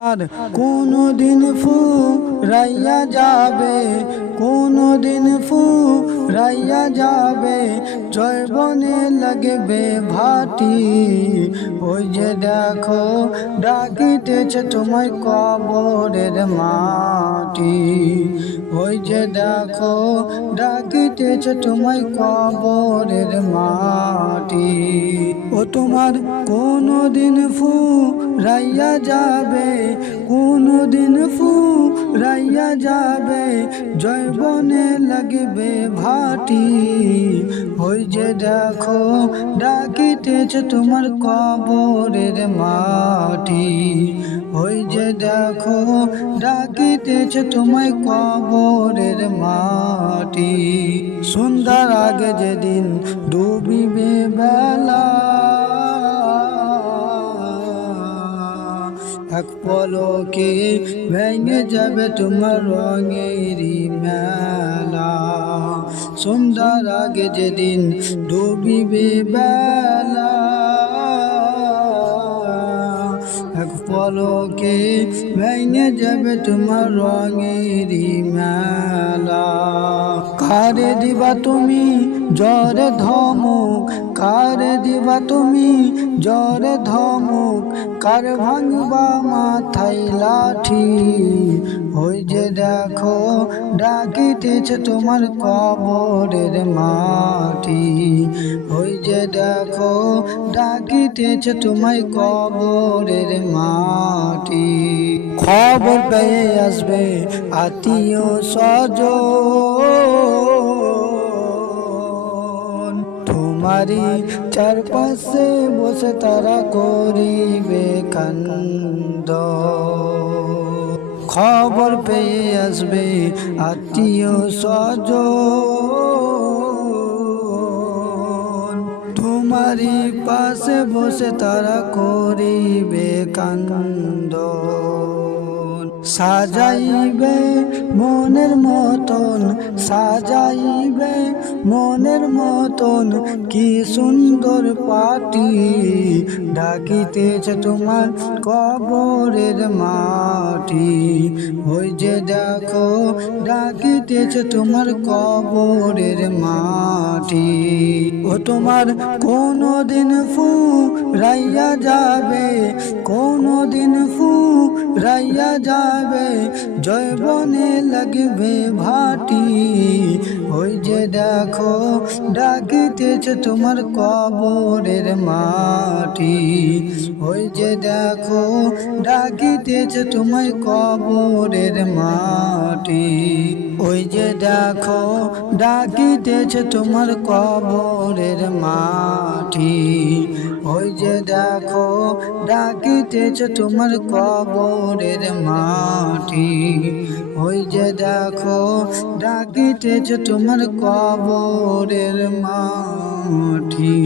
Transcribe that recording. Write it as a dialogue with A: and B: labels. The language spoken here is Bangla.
A: আর কোনো দিন ফু রাইয়া যাবে কোনো দিন ফু রাইয়া যাবে জয়বনে লাগবে ভাটি। ওই যে দেখো, ডাকিতেছে তোমায় কবরের মাটি। ওই যে দেখো, ডাকিতেছে তোমায় কবরের মাটি। ও তোমার কোনো দিন ফু রাইয়া যাবে কোনো দিন ফু রাইয়া যাবে, জয়বনে লাগবে ভাটি। ওই যে দেখো, ডাকিতেছে তোমার কবরের মাটি। ওই যে দেখো, ডাকিতেছে তোমায় কবরের মাটি। সুন্দর আগে যেদিন ডুবিবে বেলা এক পলকে ভেঙে যাবে তোমার রঙেরই মেলা। সুন্দর আগে যেদিন ডুবিবে বেলা, এক পলকে ভেঙে যাবে তোমার রঙেরই মেলা। কারে দিবা তুমি জ্বরে ধমক কারে দিবা তুমি? জ্বরে, ধমক, কার ভাঙবা মাথায় লাঠি? ওই যে দেখো, ডাকিতেছে তোমার কবরের মাটি। ওই যে দেখো, ডাকিতেছে তোমায় কবরের মাটি। খবর পেয়ে আসবে আত্মীয় স্বজন। তোমারই চারপাশে বসে তারা করিবে কান্দ খবর পেয়ে আসবে আত্মীয় স্বজন। তোমারই পাশে বসে তারা করিবে কান্দ সাজাইবে মনের মতন, সাজাইবে মনের মতন কি সুন্দর পাটি ডাকিতেছে তোমার কবরের মাটি। ওই যে দেখো ডাকিতেছে তোমার কবরের মাটি। ও তোমার কোনো দিন ফু রাইয়া যাবে কোনো দিন ফু রাইয়া যাবে জয়বনে লাগবে ভাটি, ওই যে দেখো, ডাকিতেছে তোমার কবরের মাটি। ওই যে দেখো, ডাকিতেছে তোমার কবরের মাটি। ওই যে দেখো ডাকিতেছে তোমার কবরের মাটি। ওই যে দেখো ডাকিতেছে তোমার কবরের মাটি। ওই যে দেখো ডাকিতেছে তোমার কবরের মাটি।